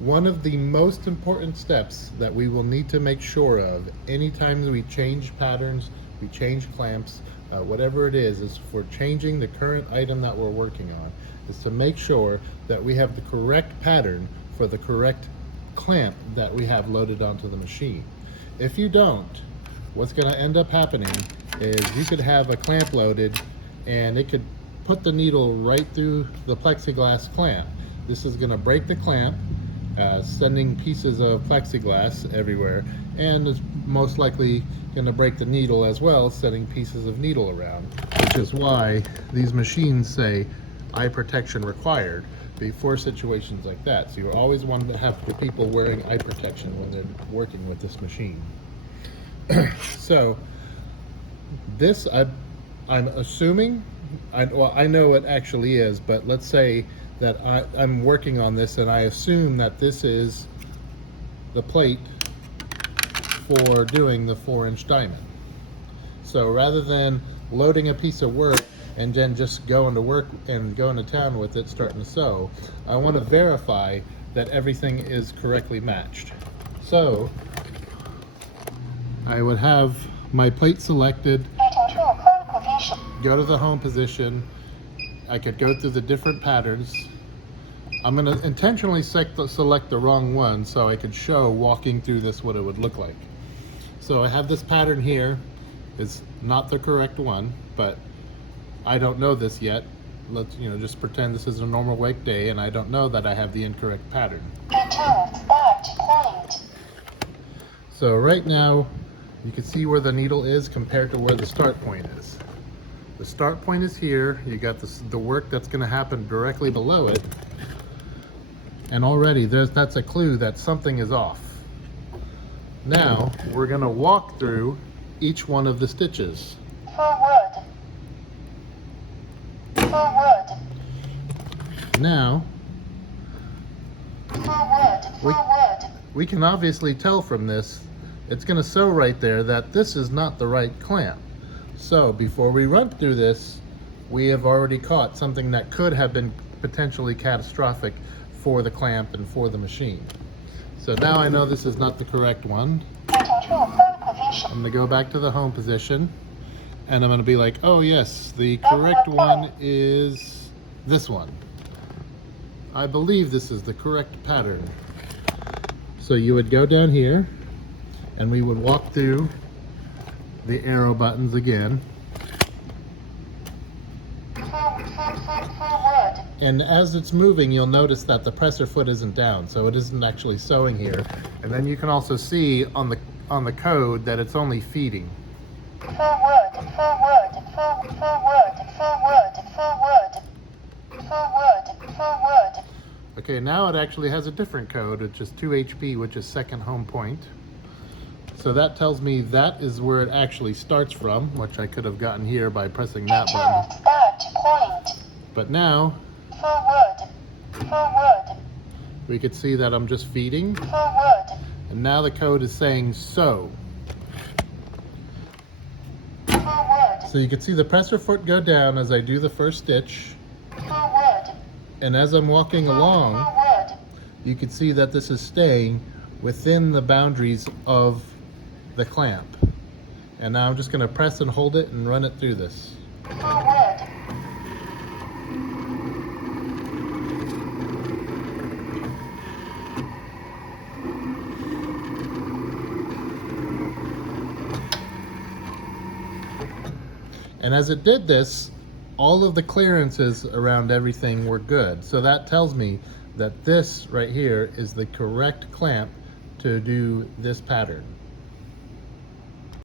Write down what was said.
One of the most important steps that we will need to make sure of anytime we change patterns, we change clamps, whatever it is for changing the current item that we're working on, is to make sure that we have the correct pattern for the correct clamp that we have loaded onto the machine. If you don't, what's going to end up happening is you could have a clamp loaded and it could put the needle right through the plexiglass clamp. This is going to break the clamp, sending pieces of plexiglass everywhere, and is most likely going to break the needle as well, sending pieces of needle around, which is why these machines say eye protection required for situations like that. So you always want to have the people wearing eye protection when they're working with this machine. So this, I'm assuming, well, I know it actually is, but let's say that I'm working on this and I assume that this is the plate for doing the 4-inch diamond. So rather than loading a piece of work and then just going to work and going to town with it, starting to sew, I want to verify that everything is correctly matched. So I would have my plate selected, go to the home position. I could go through the different patterns. I'm going to intentionally select the wrong one so I could show walking through this what it would look like. So I have this pattern here. It's not the correct one, but I don't know this yet. Let's just pretend this is a normal work day and I don't know that I have the incorrect pattern. So right now you can see where the needle is compared to where the start point is. The start point is here. You got the work that's going to happen directly below it, and already that's a clue that something is off. Now we're going to walk through each one of the stitches. Forward. Now Forward. we can obviously tell from this, it's going to sew right there that this is not the right clamp. So before we run through this, we have already caught something that could have been potentially catastrophic for the clamp and for the machine. So now I know this is not the correct one. I'm going to go back to the home position and I'm going to be like, oh yes, the correct one is this one. I believe this is the correct pattern. So you would go down here and we would walk through the arrow buttons again. And as it's moving, you'll notice that the presser foot isn't down, so it isn't actually sewing here. And then you can also see on the code that it's only feeding. Forward. Okay, now it actually has a different code, which is 2 HP, which is second home point. So that tells me that is where it actually starts from, which I could have gotten here by pressing that button. Start point. But now Forward. we could see that I'm just feeding, Forward. and now the code is saying sew. So you can see the presser foot go down as I do the first stitch, Forward. and as I'm walking along, Forward. you can see that this is staying within the boundaries of the clamp. And now I'm just going to press and hold it and run it through this. Forward. And as it did this, all of the clearances around everything were good. So that tells me that this right here is the correct clamp to do this pattern.